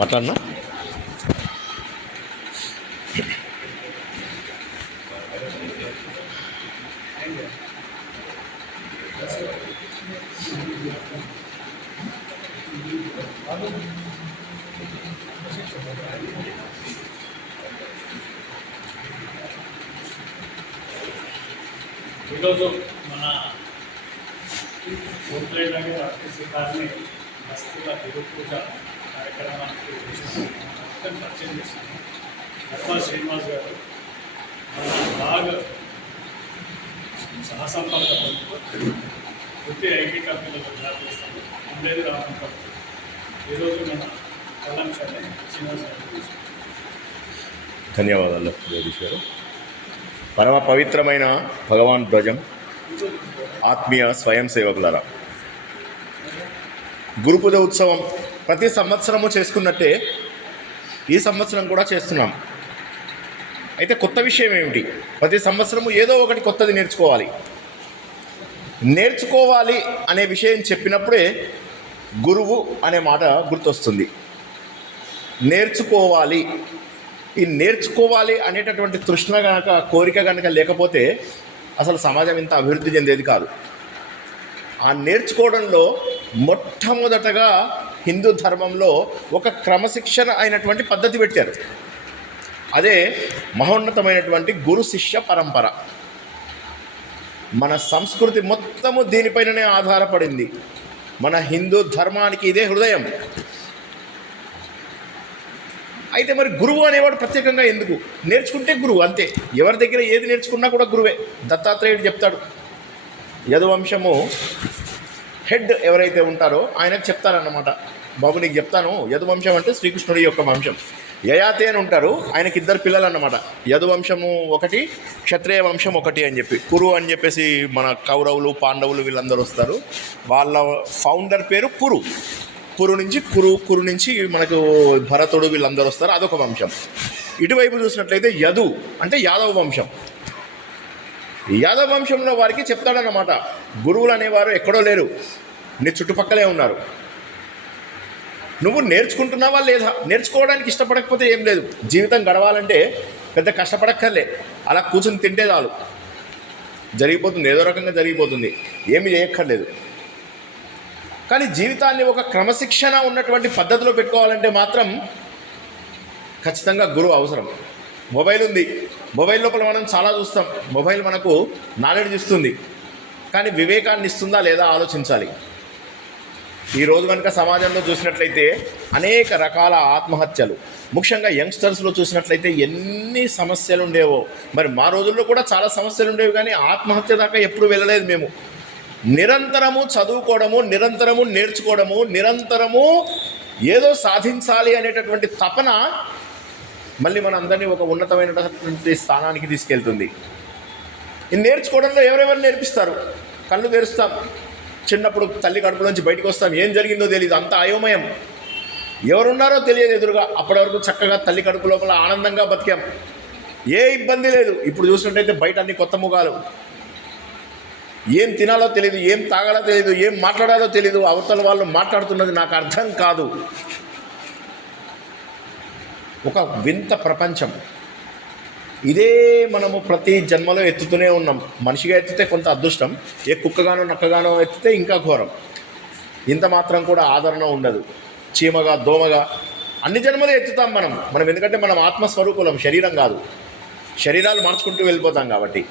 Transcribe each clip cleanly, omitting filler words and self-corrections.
మాట్లాడినా ఈరోజు మన ఓట్లేదని ఆర్టీసీ గారిని బస్తీల గురు పూజ కార్యక్రమానికి పరిచయం చేస్తున్నాం. ధర్మా శ్రీనివాస్ గారు మన బాగా సహసంపర్క వృత్తి ఐటీ కంపెనీలో జాబ్ చేస్తాము. ఉండేది రావడం ఈరోజు మన కళాంశాన్ని శ్రీనివాస్ గారు. ధన్యవాదాలు జగదీష్ గారు. పరమ పవిత్రమైన భగవాన్ ధ్వజం, ఆత్మీయ స్వయం సేవకులారా, గురు పూజ ఉత్సవం ప్రతి సంవత్సరము చేసుకున్నట్టే ఈ సంవత్సరం కూడా చేస్తున్నాం. అయితే కొత్త విషయం ఏమిటి? ప్రతి సంవత్సరము ఏదో ఒకటి కొత్తది నేర్చుకోవాలి అనే విషయం చెప్పినప్పుడే గురువు అనే మాట గుర్తొస్తుంది. ఈ నేర్చుకోవాలి అనేటటువంటి తృష్ణ కనుక, కోరిక కనుక లేకపోతే అసలు సమాజం ఇంత అభివృద్ధి చెందేది కాదు. ఆ నేర్చుకోవడంలో మొట్టమొదటగా హిందూ ధర్మంలో ఒక క్రమశిక్షణ అయినటువంటి పద్ధతి పెట్టారు. అదే మహోన్నతమైనటువంటి గురు శిష్య పరంపర. మన సంస్కృతి మొత్తము దీనిపైననే ఆధారపడింది. మన హిందూ ధర్మానికి ఇదే హృదయం. అయితే మరి గురువు అనేవాడు ప్రత్యేకంగా ఎందుకు? నేర్చుకుంటే గురువు అంతే. ఎవరి దగ్గర ఏది నేర్చుకున్నా కూడా గురువే. దత్తాత్రేయుడు చెప్తాడు, యదువంశము హెడ్ ఎవరైతే ఉంటారో ఆయనకు చెప్తారన్నమాట, బాబు నీకు చెప్తాను, యదువంశం అంటే శ్రీకృష్ణుడి యొక్క వంశం. యయాతి అని ఉంటారు, ఆయనకి 2 పిల్లలు అన్నమాట. యదువంశము ఒకటి, క్షత్రియ వంశం ఒకటి అని చెప్పి. కురు అని చెప్పేసి మన కౌరవులు పాండవులు వీళ్ళందరూ వస్తారు. వాళ్ళ ఫౌండర్ పేరు కురు నుంచి కురు నుంచి మనకు భరతుడు వీళ్ళందరూ వస్తారు. అదొక వంశం. ఇటువైపు చూసినట్లయితే యదు అంటే యాదవ వంశం. యాదవ వంశంలో వారికి చెప్తాడన్నమాట, గురువులు అనేవారు ఎక్కడో లేరు, నీ చుట్టుపక్కలే ఉన్నారు. నువ్వు నేర్చుకుంటున్నావా లేదా? నేర్చుకోవడానికి ఇష్టపడకపోతే ఏం లేదు. జీవితం గడవాలంటే పెద్ద కష్టపడక్కర్లే, అలా కూర్చొని తింటే చాలు, జరిగిపోతుంది, ఏదో రకంగా జరిగిపోతుంది, ఏమి చేయక్కర్లేదు. కానీ జీవితాన్ని ఒక క్రమశిక్షణ ఉన్నటువంటి పద్ధతిలో పెట్టుకోవాలంటే మాత్రం ఖచ్చితంగా గురువు అవసరం. మొబైల్ ఉంది, మొబైల్ లోపల మనం చాలా చూస్తాం. మొబైల్ మనకు నాలెడ్జ్ ఇస్తుంది, కానీ వివేకాన్ని ఇస్తుందా లేదా ఆలోచించాలి. ఈరోజు కనుక సమాజంలో చూసినట్లయితే అనేక రకాల ఆత్మహత్యలు, ముఖ్యంగా యంగ్స్టర్స్లో చూసినట్లయితే ఎన్ని సమస్యలు ఉండేవో. మరి మా రోజుల్లో కూడా చాలా సమస్యలు ఉండేవి, కానీ ఆత్మహత్య దాకా ఎప్పుడు వెళ్ళలేదు మేము. నిరంతరము చదువుకోవడము, నిరంతరము నేర్చుకోవడము, నిరంతరము ఏదో సాధించాలి అనేటటువంటి తపన మళ్ళీ మన అందరినీ ఒక ఉన్నతమైనటువంటి స్థానానికి తీసుకెళ్తుంది. ఈ నేర్చుకోవడంలో ఎవరెవరు నేర్పిస్తారు? కళ్ళు తెరుస్తాం, చిన్నప్పుడు తల్లి కడుపులోంచి బయటకు వస్తాం, ఏం జరిగిందో తెలియదు, అంత అయోమయం, ఎవరున్నారో తెలియదు ఎదురుగా. అప్పటి వరకు చక్కగా తల్లి కడుపు లోపల ఆనందంగా బతికాం, ఏ ఇబ్బంది లేదు. ఇప్పుడు చూసినట్టయితే బయట అన్ని కొత్త ముఖాలు, ఏం తినాలో తెలియదు, ఏం తాగాలో తెలియదు, ఏం మాట్లాడాలో తెలియదు. అవతల వాళ్ళు మాట్లాడుతున్నది నాకు అర్థం కాదు. ఒక వింత ప్రపంచం. ఇదే మనము ప్రతి జన్మలో ఎత్తుతూనే ఉన్నాం. మనిషిగా ఎత్తితే కొంత అదృష్టం, ఏ కుక్కగానో నక్కగానో ఎత్తితే ఇంకా ఘోరం. ఇంత మాత్రం కూడా ఆదరణ ఉండదు. చీమగా దోమగా అన్ని జన్మలు ఎత్తుతాం మనం ఎందుకంటే మనం ఆత్మస్వరూపులం, శరీరం కాదు. శరీరాలు మార్చుకుంటూ వెళ్ళిపోతాం కాబట్టి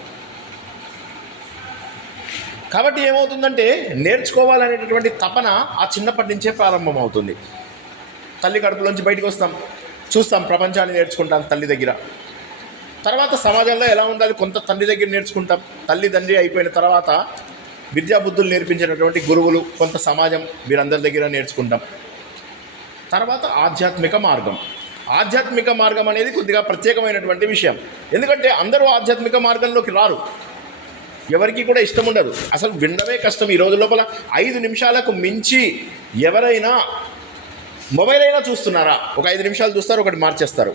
ఏమవుతుందంటే నేర్చుకోవాలనేటటువంటి తపన ఆ చిన్నప్పటి నుంచే ప్రారంభమవుతుంది. తల్లి కడుపులోంచి బయటకు వస్తాం, చూస్తాం, ప్రపంచాన్ని నేర్చుకుంటాం తల్లి దగ్గర. తర్వాత సమాజంలో ఎలా ఉండాలి కొంత తండ్రి దగ్గర నేర్చుకుంటాం. తల్లిదండ్రి అయిపోయిన తర్వాత విద్యాబుద్ధులు నేర్పించినటువంటి గురువులు, కొంత సమాజం, వీరందరి దగ్గర నేర్చుకుంటాం. తర్వాత ఆధ్యాత్మిక మార్గం అనేది కొద్దిగా ప్రత్యేకమైనటువంటి విషయం. ఎందుకంటే అందరూ ఆధ్యాత్మిక మార్గంలోకి రారు, ఎవరికి కూడా ఇష్టం ఉండదు, అసలు వినడమే కష్టం. ఈ రోజు లోపల 5 నిమిషాలకు మించి ఎవరైనా మొబైల్ అయినా చూస్తున్నారా? ఒక 5 నిమిషాలు చూస్తారు, ఒకటి మార్చేస్తారు.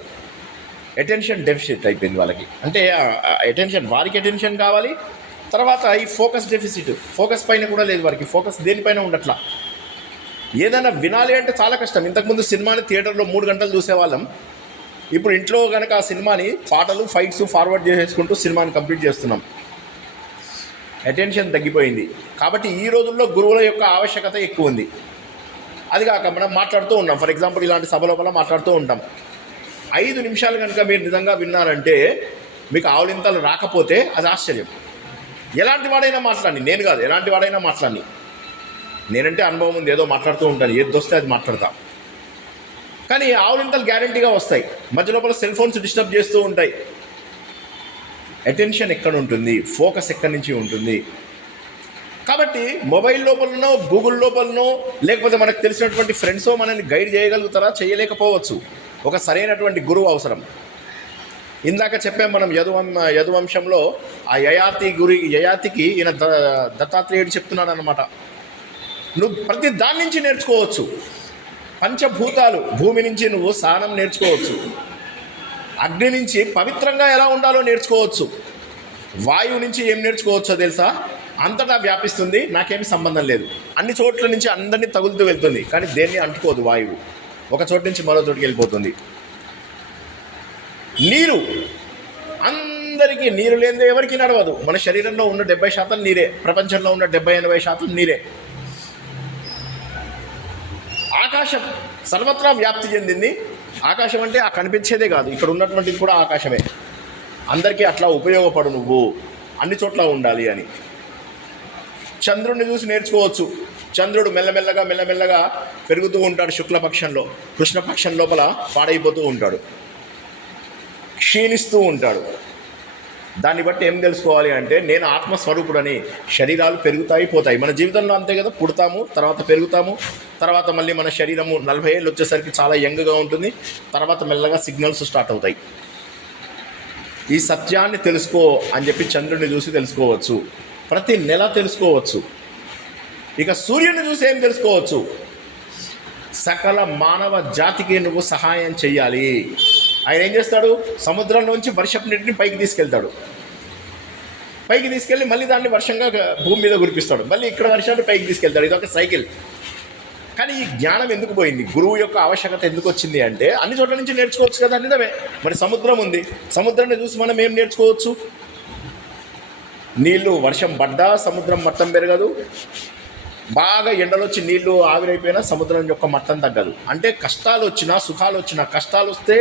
అటెన్షన్ డెఫిసిట్ అయిపోయింది వాళ్ళకి. అంటే వారికి అటెన్షన్ కావాలి. తర్వాత ఈ ఫోకస్ డెఫిసిట్, ఫోకస్ పైన కూడా లేదు వారికి, ఫోకస్ దేనిపైన ఉండట్లా. ఏదైనా వినాలి అంటే చాలా కష్టం. ఇంతకుముందు సినిమాని థియేటర్లో 3 గంటలు చూసేవాళ్ళం. ఇప్పుడు ఇంట్లో కనుక ఆ సినిమాని పాటలు ఫైట్స్ ఫార్వర్డ్ చేసేసుకుంటూ సినిమాని కంప్లీట్ చేస్తున్నాం. అటెన్షన్ తగ్గిపోయింది. కాబట్టి ఈ రోజుల్లో గురువుల యొక్క ఆవశ్యకత ఎక్కువ ఉంది. అది కాక మనం మాట్లాడుతూ ఉన్నాం, ఫర్ ఎగ్జాంపుల్ ఇలాంటి సభ లోపల మాట్లాడుతూ ఉంటాం. 5 నిమిషాలు కనుక మీరు నిజంగా విన్నారంటే మీకు ఆవులింతలు రాకపోతే అది ఆశ్చర్యం. ఎలాంటి వాడైనా మాట్లాడి, నేను కాదు ఎలాంటి వాడైనా మాట్లాడి, నేనంటే అనుభవం ఉంది, ఏదో మాట్లాడుతూ ఉంటాను, ఏది వస్తే అది మాట్లాడతా. కానీ ఆవులింతలు గ్యారంటీగా వస్తాయి. మధ్య లోపల సెల్ ఫోన్స్ డిస్టర్బ్ చేస్తూ ఉంటాయి. అటెన్షన్ ఎక్కడ ఉంటుంది, ఫోకస్ ఎక్కడి నుంచి ఉంటుంది. కాబట్టి మొబైల్ లోపలనో గూగుల్ లోపలనో లేకపోతే మనకు తెలిసినటువంటి ఫ్రెండ్సో మనల్ని గైడ్ చేయగలుగుతారా? చేయలేకపోవచ్చు. ఒక సరైనటువంటి గురువు అవసరం. ఇందాక చెప్పాం మనం యదువంశంలో ఆ యయాతికి ఈయన దత్తాత్రేయుడు చెప్తున్నాడు అన్నమాట, నువ్వు ప్రతి దాని నుంచి నేర్చుకోవచ్చు. పంచభూతాలు, భూమి నుంచి నువ్వు స్నానం నేర్చుకోవచ్చు, అగ్ని నుంచి పవిత్రంగా ఎలా ఉండాలో నేర్చుకోవచ్చు, వాయువు నుంచి ఏం నేర్చుకోవచ్చో తెలుసా? అంతటా వ్యాపిస్తుంది, నాకేమి సంబంధం లేదు, అన్ని చోట్ల నుంచి అందరినీ తగులుతూ వెళ్తుంది, కానీ దేన్ని అంటుకోదు. వాయువు ఒక చోటు నుంచి మరో చోటుకి వెళ్ళిపోతుంది. నీరు, అందరికీ నీరు లేనిదే ఎవరికి నడవదు. మన శరీరంలో ఉన్న 70% నీరే, ప్రపంచంలో ఉన్న 70-80% నీరే. ఆకాశం సర్వత్రా వ్యాప్తి చెందింది. ఆకాశం అంటే ఆ కనిపించేదే కాదు, ఇక్కడ ఉన్నటువంటిది కూడా ఆకాశమే. అందరికీ అట్లా ఉపయోగపడు, నువ్వు అన్ని చోట్ల ఉండాలి అని. చంద్రుడిని చూసి నేర్చుకోవచ్చు. చంద్రుడు మెల్లమెల్లగా పెరుగుతూ ఉంటాడు. శుక్లపక్షంలో, కృష్ణపక్షం లోపల పాడైపోతూ ఉంటాడు, క్షీణిస్తూ ఉంటాడు. దాన్ని బట్టి ఏం తెలుసుకోవాలి అంటే నేను ఆత్మస్వరూపుడని. శరీరాలు పెరుగుతాయి పోతాయి, మన జీవితంలో అంతే కదా. పుడతాము, తర్వాత పెరుగుతాము, తర్వాత మళ్ళీ మన శరీరము 40 ఏళ్ళు వచ్చేసరికి చాలా యంగ్గా ఉంటుంది, తర్వాత మెల్లగా సిగ్నల్స్ స్టార్ట్ అవుతాయి. ఈ సత్యాన్ని తెలుసుకో అని చెప్పి చంద్రుడిని చూసి తెలుసుకోవచ్చు, ప్రతి నెల తెలుసుకోవచ్చు. ఇక సూర్యుడిని చూసి ఏం తెలుసుకోవచ్చు? సకల మానవ జాతికి నువ్వు సహాయం చెయ్యాలి. ఆయన ఏం చేస్తాడు? సముద్రంలోంచి వర్షపు నీటిని పైకి తీసుకెళ్తాడు, పైకి తీసుకెళ్ళి మళ్ళీ దాన్ని వర్షంగా భూమి మీద కురిపిస్తాడు, మళ్ళీ ఇక్కడ వర్షాన్ని పైకి తీసుకెళ్తాడు. ఇది ఒక సైకిల్. కానీ ఈ జ్ఞానం ఎందుకు పోయింది? గురువు యొక్క ఆవశ్యకత ఎందుకు వచ్చింది అంటే అన్ని చోట్ల నుంచి నేర్చుకోవచ్చు కదా. నిజమే, మరి సముద్రం ఉంది, సముద్రాన్ని చూసి మనం ఏం నేర్చుకోవచ్చు? నీళ్లు వర్షం పడ్డా సముద్రం మట్టం పెరగదు, బాగా ఎండలు వచ్చి నీళ్లు ఆవిరైపోయినా సముద్రం యొక్క మట్టం తగ్గదు. అంటే కష్టాలు వచ్చినా సుఖాలు వచ్చినా, కష్టాలు వస్తే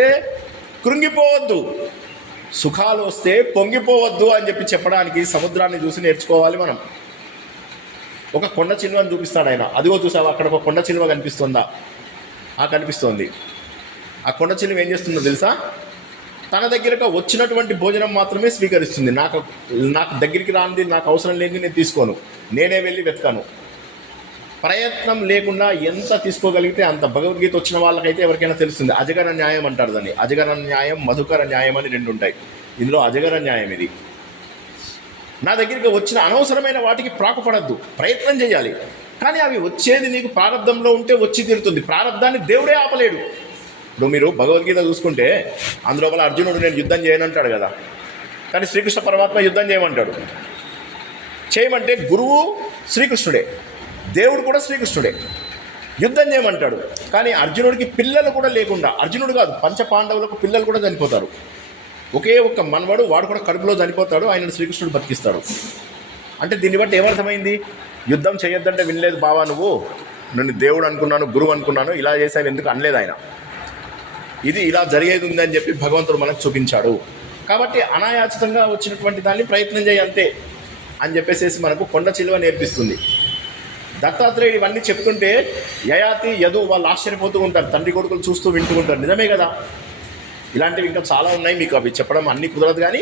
కృంగిపోవద్దు, సుఖాలు వస్తే పొంగిపోవద్దు అని చెప్పి చెప్పడానికి సముద్రాన్ని చూసి నేర్చుకోవాలి మనం. ఒక కొండ చిలువని చూపిస్తాడు ఆయన. అదిగో చూసావా, అక్కడ ఒక కొండ చిలువ కనిపిస్తుందా? కనిపిస్తోంది. ఆ కొండ చిలువ ఏం చేస్తుందో తెలుసా? తన దగ్గరకు వచ్చినటువంటి భోజనం మాత్రమే స్వీకరిస్తుంది. నాకు దగ్గరికి రానిది, నాకు అవసరం లేనిది నేను తీసుకోను, నేనే వెళ్ళి వెతకాను. ప్రయత్నం లేకుండా ఎంత తీసుకోగలిగితే అంత. భగవద్గీత వచ్చిన వాళ్ళకైతే ఎవరికైనా తెలుస్తుంది. అజగర న్యాయం అంటారు దాన్ని. అజగర న్యాయం, మధుకర న్యాయం అని 2 ఉంటాయి. ఇందులో అజగర న్యాయం ఇది. నా దగ్గరికి వచ్చిన అనవసరమైన వాటికి ప్రాకుపడద్దు, ప్రయత్నం చేయాలి. కానీ అవి వచ్చేది నీకు ప్రారంధంలో ఉంటే వచ్చి తీరుతుంది. ప్రారంధాన్ని దేవుడే ఆపలేడు. ఇప్పుడు మీరు భగవద్గీత చూసుకుంటే అందులోపల అర్జునుడు నేను యుద్ధం చేయనంటాడు కదా, కానీ శ్రీకృష్ణ పరమాత్మ యుద్ధం చేయమంటాడు. చేయమంటే గురువు శ్రీకృష్ణుడే, దేవుడు కూడా శ్రీకృష్ణుడే. యుద్ధం చేయమంటాడు. కానీ అర్జునుడికి పిల్లలు కూడా లేకుండా, అర్జునుడు కాదు 5 పాండవులకు పిల్లలు కూడా చనిపోతారు. ఒకే ఒక్క మనవడు, వాడు కూడా కడుపులో చనిపోతాడు, ఆయనను శ్రీకృష్ణుడు బతికిస్తాడు. అంటే దీన్ని బట్టి ఏమర్థమైంది? యుద్ధం చేయొద్దంటే వినలేదు బావా, నువ్వు నన్ను దేవుడు అనుకున్నాను, గురువు అనుకున్నాను, ఇలా చేసావు ఎందుకు అనలేదు ఆయన. ఇది ఇలా జరిగేది ఉందని చెప్పి భగవంతుడు మనకు చూపించాడు. కాబట్టి అనాయాచితంగా వచ్చినటువంటి దాన్ని ప్రయత్నం చేయి అంతే అని చెప్పేసి మనకు కొండ చిలువ నేర్పిస్తుంది. దత్తాత్రేయుడు ఇవన్నీ చెప్తుంటే యయాతి, యదు వాళ్ళు ఆశ్చర్యపోతూ ఉంటారు. తండ్రి కొడుకులు చూస్తూ వింటూ ఉంటారు. నిజమే కదా, ఇలాంటివి ఇంకా చాలా ఉన్నాయి. మీకు అవి చెప్పడం అన్నీ కుదరదు. కానీ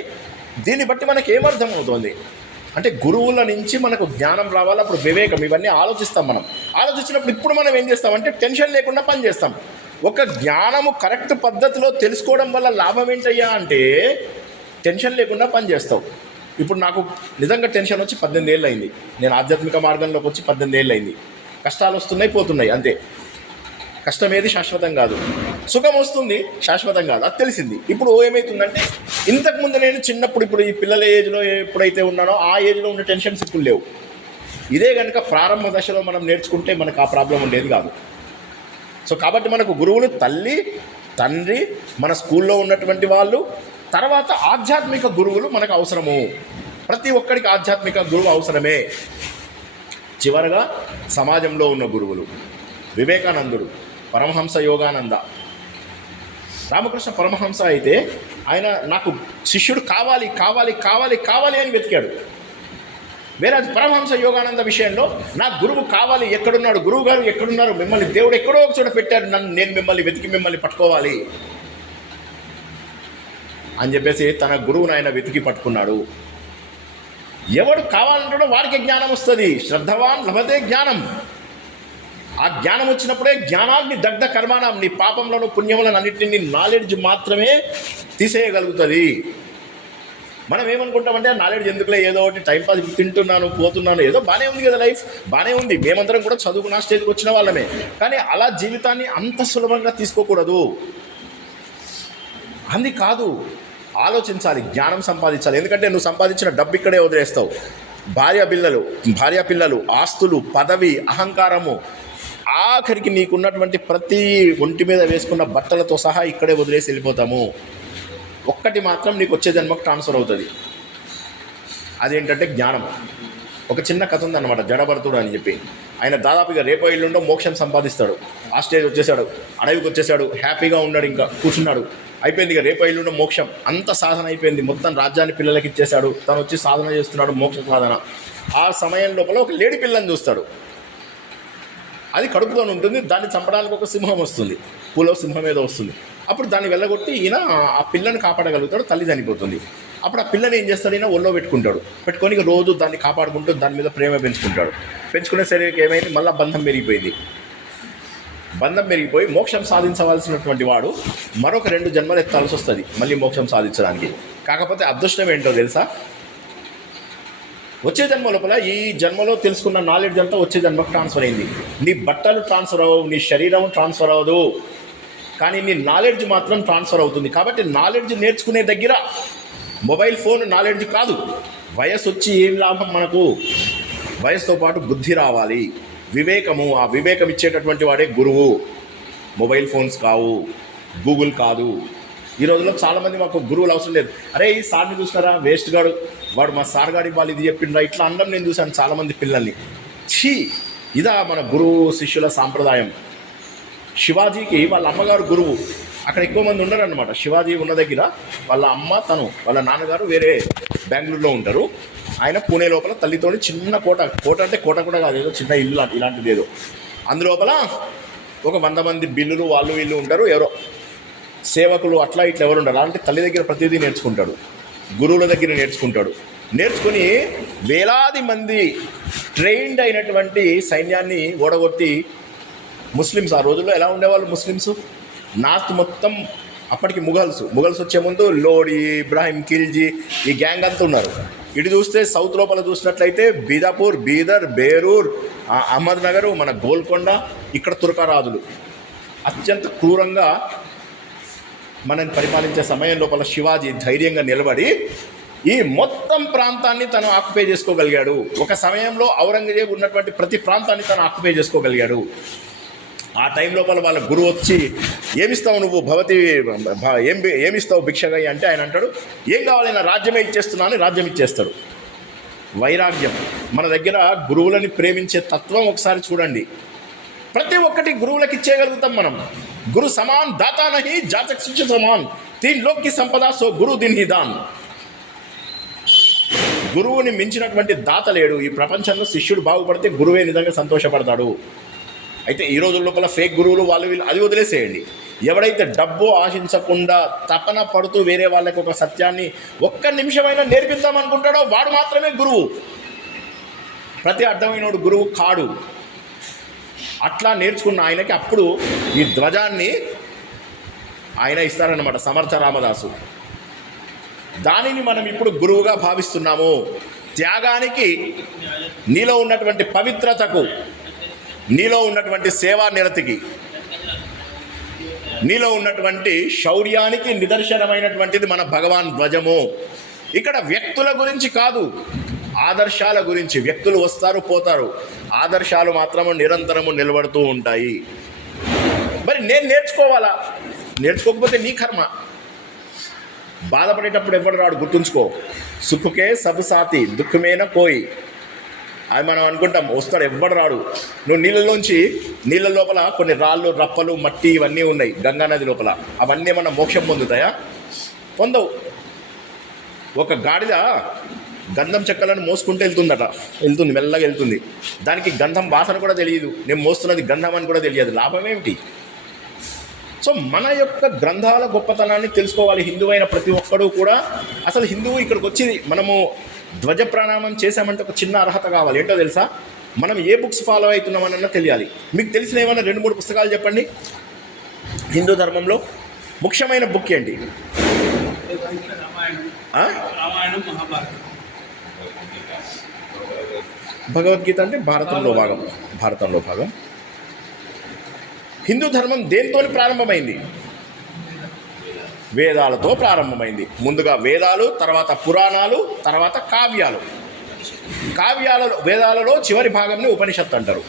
దీన్ని బట్టి మనకి ఏమర్థం అవుతుంది అంటే గురువుల నుంచి మనకు జ్ఞానం రావాలి. అప్పుడు వివేకం, ఇవన్నీ ఆలోచిస్తాం. మనం ఆలోచించినప్పుడు ఇప్పుడు మనం ఏం చేస్తామంటే టెన్షన్ లేకుండా పని చేస్తాం. ఒక జ్ఞానము కరెక్ట్ పద్ధతిలో తెలుసుకోవడం వల్ల లాభం ఏంటయ్యా అంటే టెన్షన్ లేకుండా పని చేస్తావు. ఇప్పుడు నాకు నిజంగా టెన్షన్ వచ్చి 18 ఏళ్ళు అయింది. నేను ఆధ్యాత్మిక మార్గంలోకి వచ్చి 18 ఏళ్ళు అయింది. కష్టాలు వస్తున్నాయి, పోతున్నాయి, అంతే. కష్టం ఏది శాశ్వతం కాదు, సుఖం వస్తుంది శాశ్వతం కాదు, అది తెలిసింది. ఇప్పుడు ఏమవుతుందంటే ఇంతకుముందు నేను చిన్నప్పుడు, ఇప్పుడు ఈ పిల్లల ఏజ్లో ఎప్పుడైతే ఉన్నానో ఆ ఏజ్లో ఉన్న టెన్షన్స్ ఇప్పుడు లేవు. ఇదే కనుక ప్రారంభ దశలో మనం నేర్చుకుంటే మనకు ఆ ప్రాబ్లం ఉండేది కాదు. సో కాబట్టి మనకు గురువులు తల్లి, తండ్రి, మన స్కూల్లో ఉన్నటువంటి వాళ్ళు, తర్వాత ఆధ్యాత్మిక గురువులు మనకు అవసరము. ప్రతి ఒక్కరికి ఆధ్యాత్మిక గురువు అవసరమే. చివరగా సమాజంలో ఉన్న గురువులు వివేకానందుడు, పరమహంస యోగానంద. రామకృష్ణ పరమహంస అయితే ఆయన నాకు శిష్యుడు కావాలి కావాలి కావాలి కావాలి అని వెతికాడు. వేరే పరమహంస యోగానంద విషయంలో నా గురువు కావాలి, ఎక్కడున్నాడు గురువు గారు, ఎక్కడున్నారు, మిమ్మల్ని దేవుడు ఎక్కడో ఒక చోట పెట్టాడు, నేను మిమ్మల్ని వెతికి మిమ్మల్ని పట్టుకోవాలి అని చెప్పేసి తన గురువుని ఆయన వెతికి పట్టుకున్నాడు. ఎవడు కావాలంటాడో వాడికి జ్ఞానం వస్తుంది. శ్రద్ధవాన్ లభతే జ్ఞానం. ఆ జ్ఞానం వచ్చినప్పుడే జ్ఞానాన్ని దగ్ధ కర్మాణం, నీ పాపంలోను పుణ్యములను అన్నింటినీ నాలెడ్జ్ మాత్రమే తీసేయగలుగుతుంది. మనం ఏమనుకుంటామంటే నాలెడ్జ్ ఎందుకులే, ఏదో ఒకటి టైంపాస్ తింటున్నాను పోతున్నాను, ఏదో బాగానే ఉంది కదా, లైఫ్ బాగానే ఉంది, మేమందరం కూడా చదువుకున్న స్టేజ్కి వచ్చిన వాళ్ళమే. కానీ అలా జీవితాన్ని అంత సులభంగా తీసుకోకూడదు. అది కాదు, ఆలోచించాలి, జ్ఞానం సంపాదించాలి. ఎందుకంటే నువ్వు సంపాదించిన డబ్బు ఇక్కడే వదిలేస్తావు. భార్య పిల్లలు, ఆస్తులు, పదవి, అహంకారము, ఆఖరికి నీకున్నటువంటి ప్రతి ఒంటి మీద వేసుకున్న బట్టలతో సహా ఇక్కడే వదిలేసి వెళ్ళిపోతాము. ఒక్కటి మాత్రం నీకు వచ్చే జన్మకు ట్రాన్స్ఫర్ అవుతుంది. అదేంటంటే జ్ఞానం. ఒక చిన్న కథ ఉందన్నమాట, జడభరతుడు అని చెప్పి. ఆయన దాదాపుగా రేపో ఇల్లుండో మోక్షం సంపాదిస్తాడు. ఆ స్టేజ్ వచ్చేసాడు, అడవికి వచ్చేసాడు, హ్యాపీగా ఉన్నాడు, ఇంకా కూర్చున్నాడు. అయిపోయింది, ఇక రేపో ఇల్లుండో మోక్షం, అంత సాధన అయిపోయింది, మొత్తం రాజ్యాన్ని పిల్లలకి ఇచ్చేశాడు. తను వచ్చి సాధన చేస్తున్నాడు, మోక్ష సాధన. ఆ సమయం లోపల ఒక లేడీ పిల్లని చూస్తాడు. అది కడుపుతో ఉంటుంది, దాన్ని చంపడానికి ఒక సింహం వస్తుంది, పూలో సింహం ఏదో వస్తుంది. అప్పుడు దాన్ని వెళ్ళగొట్టి ఈయన ఆ పిల్లని కాపాడగలుగుతాడు. తల్లి చనిపోతుంది. అప్పుడు ఆ పిల్లని ఏం చేస్తాడు, ఈయన ఒళ్ళో పెట్టుకొని ఇక రోజు దాన్ని కాపాడుకుంటూ దాని మీద ప్రేమ పెంచుకుంటాడు. పెంచుకునే సరికి ఏమైంది, మళ్ళీ బంధం పెరిగిపోయింది. బంధం పెరిగిపోయి మోక్షం సాధించవలసినటువంటి వాడు మరొక 2 జన్మలు ఎత్తాల్సి వస్తుంది మళ్ళీ మోక్షం సాధించడానికి. కాకపోతే అదృష్టం ఏంటో తెలుసా, వచ్చే జన్మ లోపల ఈ జన్మలో తెలుసుకున్న నాలెడ్జ్ అంతా వచ్చే జన్మకు ట్రాన్స్ఫర్ అయింది. నీ బట్టలు ట్రాన్స్ఫర్ అవ్వవు, నీ శరీరం ట్రాన్స్ఫర్ అవ్వదు, కానీ నీ నాలెడ్జ్ మాత్రం ట్రాన్స్ఫర్ అవుతుంది. కాబట్టి నాలెడ్జ్ నేర్చుకునే దగ్గర మొబైల్ ఫోన్ నాలెడ్జ్ కాదు. వయసు వచ్చి ఏం లాభం మనకు? వయసుతో పాటు బుద్ధి రావాలి, వివేకము. ఆ వివేకం ఇచ్చేటటువంటి వాడే గురువు. మొబైల్ ఫోన్స్ కావు, గూగుల్ కాదు. ఈ రోజుల్లో చాలామంది మాకు గురువులు అవసరం లేదు. అరే ఈ సార్ని చూసినారా, వేస్ట్ గాడు, వాడు మా సార్ గాడి వాళ్ళు ఇది చెప్పిండ్రా, ఇట్లా అనడం నేను చూశాను చాలామంది పిల్లల్ని. ఛీ, ఇదా మన గురువు శిష్యుల సాంప్రదాయం? శివాజీకి వాళ్ళ అమ్మగారు గురువు. అక్కడ ఎక్కువ మంది ఉండరన్నమాట. శివాజీ ఉన్న దగ్గర వాళ్ళ అమ్మ, వాళ్ళ నాన్నగారు వేరే బెంగళూరులో ఉంటారు. ఆయన పూణే లోపల తల్లితోని చిన్న కోట అంటే కోట కూడా కాదు, ఏదో చిన్న ఇల్లు ఇలాంటిది ఏదో. అందులోపల ఒక 100 మంది బిల్లులు వాళ్ళు వీళ్ళు ఉంటారు, ఎవరో సేవకులు అట్లా ఇట్లా ఎవరు ఉండరు. అలాంటి తల్లి దగ్గర ప్రతిదీ నేర్చుకుంటాడు, గురువుల దగ్గర నేర్చుకుంటాడు. నేర్చుకుని వేలాది మంది ట్రైన్డ్ అయినటువంటి సైన్యాన్ని ఓడగొట్టి ముస్లిమ్స్, ఆ రోజుల్లో ఎలా ఉండేవాళ్ళు ముస్లిమ్స్, నార్త్ మొత్తం అప్పటికి ముఘల్స్ వచ్చే ముందు లోడి, ఇబ్రాహిం ఖిల్జీ, ఈ గ్యాంగ్ అంతా ఉన్నారు. ఇటు చూస్తే సౌత్ లోపల చూసినట్లయితే బీదాపూర్, బీదర్, బేరూర్, అహ్మద్నగర్, మన గోల్కొండ, ఇక్కడ తుర్కరాజులు అత్యంత క్రూరంగా మనని పరిపాలించే సమయం లోపల శివాజీ ధైర్యంగా నిలబడి ఈ మొత్తం ప్రాంతాన్ని తను ఆక్యుపై చేసుకోగలిగాడు. ఒక సమయంలో ఔరంగజేబు ఉన్నటువంటి ప్రతి ప్రాంతాన్ని తను ఆక్యుపై చేసుకోగలిగాడు. ఆ టైం లోపల వాళ్ళ గురువు వచ్చి ఏమిస్తావు నువ్వు ఏమిస్తావు భిక్షగా అంటే ఆయన అంటాడు, ఏం కావాలైనా రాజ్యమే ఇచ్చేస్తున్నాను, రాజ్యం ఇచ్చేస్తాడు. వైరాగ్యం. మన దగ్గర గురువులని ప్రేమించే తత్వం ఒకసారి చూడండి. ప్రతి ఒక్కటి గురువులకు ఇచ్చేయగలుగుతాం మనం. గురు సమాన్ దాతా నహి జాతక్ శిష్య సమాన్, 3 లోక్ కి సంపద సో గురు దిన్ హి దాన్. గురువుని మించినటువంటి దాత లేడు ఈ ప్రపంచంలో. శిష్యుడు బాగుపడితే గురువే నిజంగా సంతోషపడతాడు. అయితే ఈ రోజుల లోపల ఫేక్ గురువులు వాళ్ళు వీళ్ళు అది వదిలేసేయండి. ఎవడైతే డబ్బు ఆశించకుండా తపన పడుతూ వేరే వాళ్ళకి ఒక సత్యాన్ని ఒక్క నిమిషమైనా నేర్పిద్దామనుకుంటాడో వాడు మాత్రమే గురువు. ప్రతి అడ్డమైనోడు గురువు కాడు. అట్లా నేర్చుకున్న ఆయనకి అప్పుడు ఈ ధ్వజాన్ని ఆయన ఇస్తారన్నమాట, సమర్థ రామదాసు. దానిని మనం ఇప్పుడు గురువుగా భావిస్తున్నాము. త్యాగానికి, నీలో ఉన్నటువంటి పవిత్రతకు, నీలో ఉన్నటువంటి సేవా నిరతికి, నీలో ఉన్నటువంటి శౌర్యానికి నిదర్శనమైనటువంటిది మన భగవాన్ ధ్వజము. ఇక్కడ వ్యక్తుల గురించి కాదు, ఆదర్శాల గురించి. వ్యక్తులు వస్తారు పోతారు, ఆదర్శాలు మాత్రము నిరంతరము నిలబడుతూ ఉంటాయి. మరి నేను నేర్చుకోవాలా? నేర్చుకోకపోతే నీ కర్మ. బాధపడేటప్పుడు ఎవడు రాడు, గుర్తుంచుకో. సుఖకే సబ్ సాతి దుఃఖమేన కోయి, అది మనం అనుకుంటాం. వస్తాడు, ఎవ్వడు రాడు. నువ్వు నీళ్ళ లోపల కొన్ని రాళ్ళు, రప్పలు, మట్టి ఇవన్నీ ఉన్నాయి గంగానది లోపల. అవన్నీ ఏమన్నా మోక్షం పొందుతాయా? పొందవు. ఒక గాడిద గంధం చెక్కలను మోసుకుంటూ వెళ్తుంది, మెల్లగా వెళ్తుంది. దానికి గంధం వాసన కూడా తెలియదు, నేను మోస్తున్నది గంధం అని కూడా తెలియదు. లాభం ఏమిటి? సో మన యొక్క గ్రంథాల గొప్పతనాన్ని తెలుసుకోవాలి హిందువైన ప్రతి ఒక్కడూ కూడా. అసలు హిందువు ఇక్కడికి వచ్చి మనము ధ్వజ ప్రణామం చేశామంటే ఒక చిన్న అర్హత కావాలి. ఏంటో తెలుసా? మనం ఏ బుక్స్ ఫాలో అవుతున్నామన్నా తెలియాలి. మీకు తెలిసిన ఏమైనా 2-3 పుస్తకాలు చెప్పండి హిందూ ధర్మంలో. ముఖ్యమైన బుక్ ఏంటి? రామాయణం, మహాభారతం. భగవద్గీత అంటే భారతంలో భాగం. హిందూ ధర్మం దేంతో ప్రారంభమైంది? వేదాలతో ప్రారంభమైంది. ముందుగా వేదాలు, తర్వాత పురాణాలు, తర్వాత కావ్యాలు. వేదాలలో చివరి భాగంని ఉపనిషత్తు అంటారు.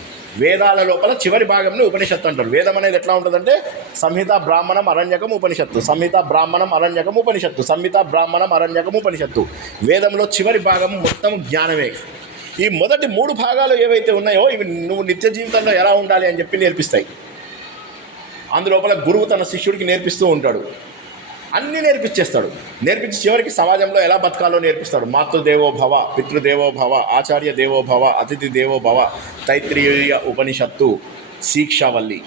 వేదాల లోపల చివరి భాగంని ఉపనిషత్తు అంటారు. వేదం అనేది ఎట్లా ఉంటుందంటే సంహిత, బ్రాహ్మణం, అరణ్యకం, ఉపనిషత్తు. సంహిత, బ్రాహ్మణం, అరణ్యకం, ఉపనిషత్తు. సంహిత, బ్రాహ్మణం, అరణ్యకం, ఉపనిషత్తు. వేదంలో చివరి భాగం మొత్తం జ్ఞానమే. ఈ మొదటి 3 భాగాలు ఏవైతే ఉన్నాయో ఇవి నువ్వు నిత్య జీవితంలో ఎలా ఉండాలి అని చెప్పి నేర్పిస్తాయి. అందులోపల గురువు తన శిష్యుడికి నేర్పిస్తూ ఉంటాడు, అన్నీ నేర్పించేస్తాడు. నేర్పించి చివరికి సమాజంలో ఎలా బతకాలో నేర్పిస్తాడు. మాతృదేవో భవ, పితృదేవో భవ, ఆచార్య దేవో భవ, అతిథి దేవో భవ, తైత్రీయ ఉపనిషత్తు, శిక్షావల్లి.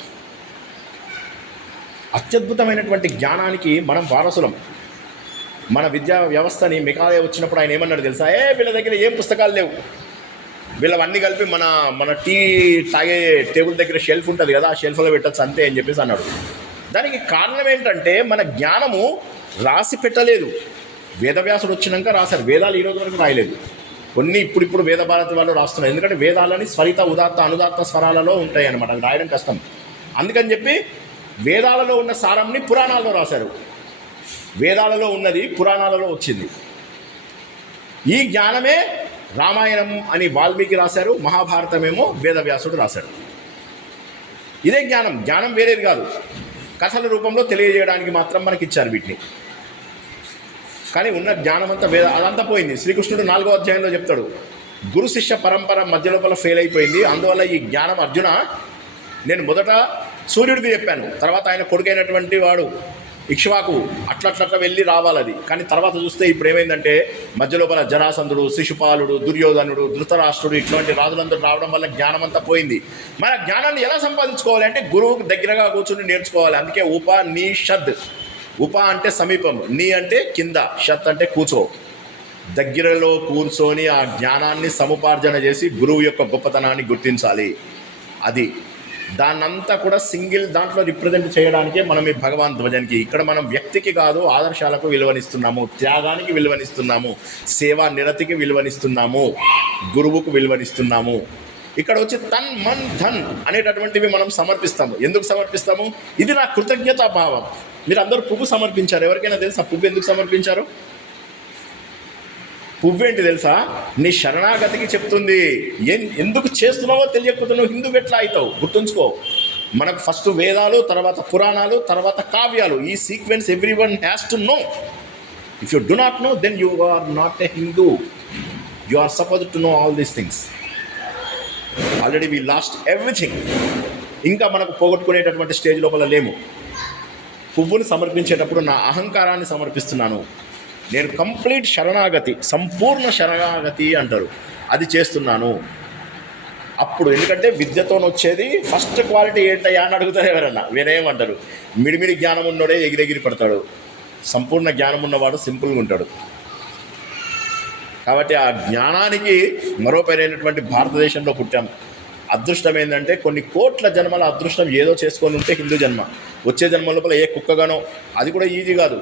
అత్యద్భుతమైనటువంటి జ్ఞానానికి మనం వారసులం. మన విద్యా వ్యవస్థని మెకాలే వచ్చినప్పుడు ఆయన ఏమన్నాడు తెలుసా? వీళ్ళ దగ్గర ఏం పుస్తకాలు లేవు, వీళ్ళవన్నీ కలిపి మన టీ తాగే టేబుల్ దగ్గర షెల్ఫ్ ఉంటుంది కదా, ఆ షెల్ఫ్లో పెట్టచ్చు అంతే అని చెప్పేసి అన్నాడు. దానికి కారణం ఏంటంటే మన జ్ఞానము రాసి పెట్టలేదు. వేదవ్యాసుడు వచ్చినాక రాశారు. వేదాలు ఈ రోజు వరకు రాయలేదు. కొన్ని ఇప్పుడు వేద భారతి వాళ్ళు రాస్తున్నారు. ఎందుకంటే వేదాలని స్వరిత, ఉదాత్త, అనుదాత్త స్వరాలలో ఉంటాయి అన్నమాట. అది రాయడం కష్టం. అందుకని చెప్పి వేదాలలో ఉన్న సారంని పురాణాల్లో రాశారు. వేదాలలో ఉన్నది పురాణాలలో వచ్చింది. ఈ జ్ఞానమే రామాయణం అని వాల్మీకి రాశారు, మహాభారతమేమో వేదవ్యాసుడు రాశాడు. ఇదే జ్ఞానం వేరేది కాదు. కథల రూపంలో తెలియజేయడానికి మాత్రం మనకి ఇచ్చారు వీటిని. కానీ ఉన్న జ్ఞానం అంతా అదంతా పోయింది. శ్రీకృష్ణుడు 4వ అధ్యాయంలో చెప్తాడు, గురు శిష్య పరంపర మధ్య లోపల ఫెయిల్ అయిపోయింది. అందువల్ల ఈ జ్ఞానం అర్జున, నేను మొదట సూర్యుడికి చెప్పాను, తర్వాత ఆయన కొడుకైనటువంటి వాడు ఇక్ష్వాకు అట్లా వెళ్ళి రావాలది. కానీ తర్వాత చూస్తే ఇప్పుడు ఏమైందంటే మధ్య లోపల జరాసంధుడు, శిశుపాలుడు, దుర్యోధనుడు, ధృతరాష్ట్రుడు ఇట్లాంటి రాజులందరూ రావడం వల్ల జ్ఞానం అంతా పోయింది. మన జ్ఞానాన్ని ఎలా సంపాదించుకోవాలి అంటే గురువుకు దగ్గరగా కూర్చుని నేర్చుకోవాలి. అందుకే ఉపనిషద్. ఉప అంటే సమీపం, నీ అంటే కింద, షత్ అంటే కూర్చో. దగ్గరలో కూర్చొని ఆ జ్ఞానాన్ని సముపార్జన చేసి గురువు యొక్క గొప్పతనాన్ని గుర్తించాలి. అది దాన్నంతా కూడా సింగిల్ దాంట్లో రిప్రజెంట్ చేయడానికే మనం ఈ భగవాన్ ధ్వజానికి. ఇక్కడ మనం వ్యక్తికి కాదు, ఆదర్శాలకు విలువనిస్తున్నాము, త్యాగానికి విలువనిస్తున్నాము, సేవా నిరతికి విలువనిస్తున్నాము, గురువుకు విలువనిస్తున్నాము. ఇక్కడ వచ్చి తన్, మన్, ధన్ అనేటటువంటివి మనం సమర్పిస్తాము. ఎందుకు సమర్పిస్తాము? ఇది నా కృతజ్ఞతా భావం. మీరు అందరూ పువ్వు సమర్పించారు. ఎవరికైనా తెలుసా పువ్వు ఎందుకు సమర్పించారు? పువ్వేంటి తెలుసా? నీ శరణాగతికి చెప్తుంది. ఎందుకు చేస్తున్నావో తెలియకపోతే నువ్వు హిందువు ఎట్లా అవుతావు? గుర్తుంచుకో. మనకు ఫస్ట్ వేదాలు, తర్వాత పురాణాలు, తర్వాత కావ్యాలు. ఈ sequence everyone has to know. If you do not know, then you are not a Hindu. You are supposed to know all these things. Already we lost everything. ఇంకా మనకు పోగొట్టుకునేటటువంటి స్టేజ్ లోపల లేము. పువ్వుని సమర్పించేటప్పుడు నా అహంకారాన్ని సమర్పిస్తున్నాను, నేను కంప్లీట్ శరణాగతి, సంపూర్ణ శరణాగతి అంటారు, అది చేస్తున్నాను. అప్పుడు ఎందుకంటే విద్యతో వచ్చేది ఫస్ట్ క్వాలిటీ ఏంటయ్యా అని అడుగుతారు ఎవరన్నా. వేరేమంటారు, మిడిమిడి జ్ఞానం ఉన్నోడే ఎగిరెగిరి పడతాడు, సంపూర్ణ జ్ఞానం ఉన్నవాడు సింపుల్గా ఉంటాడు. కాబట్టి ఆ జ్ఞానానికి మరో పేరైనటువంటి భారతదేశంలో పుట్టాం. అదృష్టం ఏంటంటే కొన్ని కోట్ల జన్మల అదృష్టం ఏదో చేసుకొని ఉంటే హిందూ జన్మ. వచ్చే జన్మ లోపల ఏ కుక్కగానో, అది కూడా ఈజీ కాదు.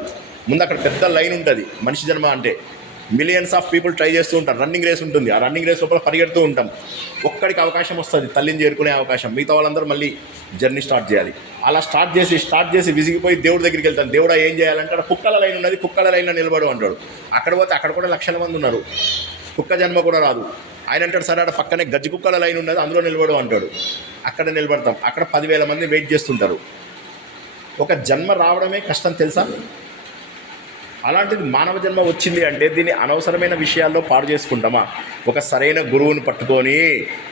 ముందు అక్కడ పెద్ద లైన్ ఉంటుంది. మనిషి జన్మ అంటే మిలియన్స్ ఆఫ్ పీపుల్ ట్రై చేస్తూ ఉంటారు. రన్నింగ్ రేస్ ఉంటుంది. ఆ రన్నింగ్ రేస్ లోపల పరిగెడుతూ ఉంటాం. ఒక్కడికి అవకాశం వస్తుంది తల్లిని చేరుకునే అవకాశం. మిగతా వాళ్ళందరూ మళ్ళీ జర్నీ స్టార్ట్ చేయాలి. అలా స్టార్ట్ చేసి విసిగిపోయి దేవుడి దగ్గరికి వెళ్తాను. దేవుడా ఏం చేయాలంటే అక్కడ కుక్కల లైన్ ఉన్నది, కుక్కల లైన్లో నిలబడు అంటాడు. అక్కడ పోతే అక్కడ కూడా లక్షల మంది ఉన్నారు. కుక్క జన్మ కూడా రాదు. ఆయన అంటాడు సరే అక్కడ పక్కనే గజ్జి కుక్కల లైన్ ఉన్నది అందులో నిలబడు అంటాడు. అక్కడ నిలబడతాం. అక్కడ 10,000 మంది వెయిట్ చేస్తుంటారు. ఒక జన్మ రావడమే కష్టం తెలుసా? అలాంటిది మానవ జన్మ వచ్చింది అంటే దీన్ని అనవసరమైన విషయాల్లో పాడు చేసుకుంటామా? ఒక సరైన గురువుని పట్టుకొని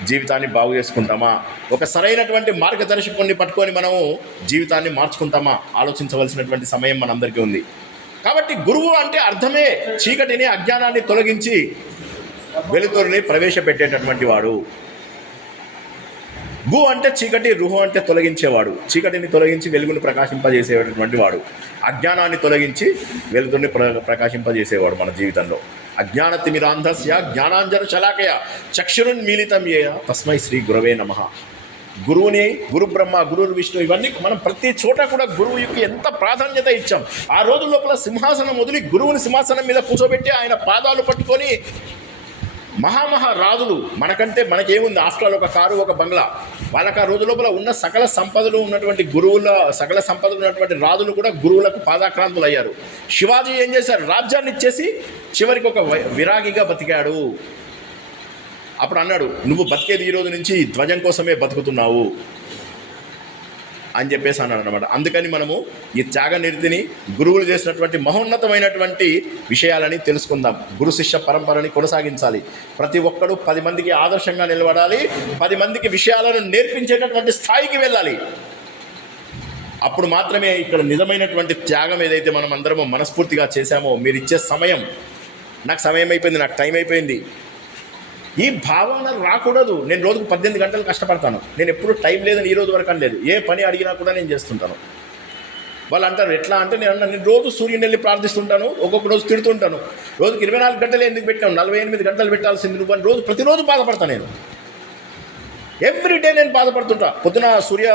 జీవితాన్ని బాగు చేసుకుంటామా? ఒక సరైనటువంటి మార్గదర్శకుని పట్టుకొని మనము జీవితాన్ని మార్చుకుంటామా? ఆలోచించవలసినటువంటి సమయం మనందరికీ ఉంది. కాబట్టి గురువు అంటే అర్థమే చీకటిని, అజ్ఞానాన్ని తొలగించి వెలుతురుని ప్రవేశపెట్టేటటువంటి వాడు. గు అంటే చీకటి, రుహు అంటే తొలగించేవాడు. చీకటిని తొలగించి వెలుగుని ప్రకాశింపజేసేటటువంటి వాడు. అజ్ఞానాన్ని తొలగించి వెలుగుని ప్రకాశింపజేసేవాడు మన జీవితంలో. అజ్ఞానతిమిరాంధస్య జ్ఞానాంజన శలాకయ చక్షురున్మీలితం ఏన తస్మై శ్రీ గురవే నమః. గురువుని, గురు బ్రహ్మ, గురు విష్ణు, ఇవన్నీ మనం ప్రతి చోట కూడా గురువుకి ఎంత ప్రాధాన్యత ఇచ్చాం. ఆ రోజు లోపల సింహాసనం వదిలి గురువుని సింహాసనం మీద కూర్చోబెట్టి ఆయన పాదాలు పట్టుకొని రాజులు మనకంటే మనకేముంది, ఆఫ్టర్ ఒక కారు, ఒక బంగ్లా, వాళ్ళకి ఆ రోజు లోపల ఉన్న సకల సంపదలు ఉన్నటువంటి సకల సంపదలు ఉన్నటువంటి రాజులు కూడా గురువులకు పాదాక్రాంతులు అయ్యారు. శివాజీ ఏం చేశారు? రాజ్యాన్ని ఇచ్చేసి చివరికి ఒక విరాగిగా బతికాడు. అప్పుడు అన్నాడు, నువ్వు బతికేది ఈ రోజు నుంచి ధ్వజం కోసమే బతుకుతున్నావు అని చెప్పేసి అన్నాడు అనమాట. అందుకని మనము ఈ త్యాగనిరతిని, గురువులు చేసినటువంటి మహోన్నతమైనటువంటి విషయాలని తెలుసుకుందాం. గురు శిష్య పరంపరని కొనసాగించాలి. ప్రతి ఒక్కడు 10 మందికి ఆదర్శంగా నిలబడాలి. 10 మందికి విషయాలను నేర్పించేటటువంటి స్థాయికి వెళ్ళాలి. అప్పుడు మాత్రమే ఇక్కడ నిజమైనటువంటి త్యాగం ఏదైతే మనం అందరము మనస్ఫూర్తిగా చేశామో, మీరు ఇచ్చే సమయం, నాకు సమయం అయిపోయింది, నాకు టైం అయిపోయింది, ఈ భావన రాకూడదు. నేను రోజుకు 18 గంటలు కష్టపడతాను, నేను ఎప్పుడు టైం లేదని ఈ రోజు వరకు అని లేదు. ఏ పని అడిగినా కూడా నేను చేస్తుంటాను. వాళ్ళు అంటారు ఎట్లా అంటే, నేను రోజు సూర్యుని వెళ్ళి ప్రార్థిస్తుంటాను, ఒక్కొక్క రోజు తిడుతుంటాను. రోజుకి 24 గంటలు ఎందుకు పెట్టాను, 48 గంటలు పెట్టాల్సింది నువ్వు అని ప్రతిరోజు బాధపడతాను. నేను ఎవ్రీడే నేను బాధపడుతుంటా. పొద్దున సూర్య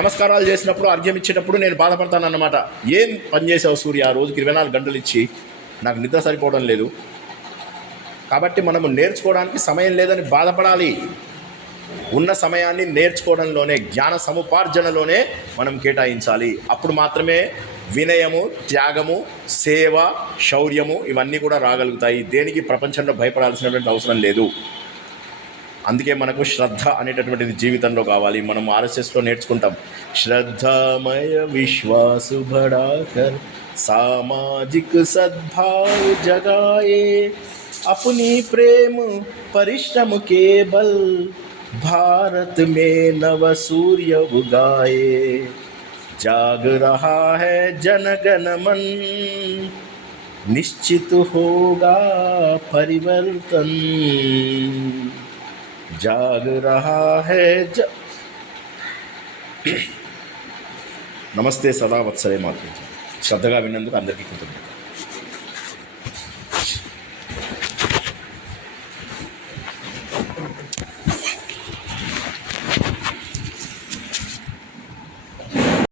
నమస్కారాలు చేసినప్పుడు, అర్ఘ్యం ఇచ్చేటప్పుడు నేను బాధపడతాను అన్నమాట. ఏం పని చేసావు సూర్య, రోజుకి 24 గంటలు ఇచ్చి నాకు నిద్ర సరిపోవడం లేదు. కాబట్టి మనము నేర్చుకోవడానికి సమయం లేదని బాధపడాలి. ఉన్న సమయాన్ని నేర్చుకోవడంలోనే, జ్ఞాన సముపార్జనలోనే మనం కేటాయించాలి. అప్పుడు మాత్రమే వినయము, త్యాగము, సేవ, శౌర్యము ఇవన్నీ కూడా రాగలుగుతాయి. దేనికి ప్రపంచంలో భయపడాల్సినటువంటి అవసరం లేదు. అందుకే మనకు శ్రద్ధ అనేటటువంటిది జీవితంలో కావాలి. మనం ఆర్ఎస్ఎస్లో నేర్చుకుంటాం, శ్రద్ధమయ విశ్వాసు బడాకర్ సామాజిక సద్భావ జగాయే अपनी प्रेम परिश्रम के बल भारत में नव सूर्य उगाए जाग रहा है जनगण मन निश्चित होगा परिवर्तन जाग रहा है నమస్తే సదా వత్సలే మాతృ. శ్రద్ధగా విన్నందుకు అందరికీ కృతజ్ఞతలు.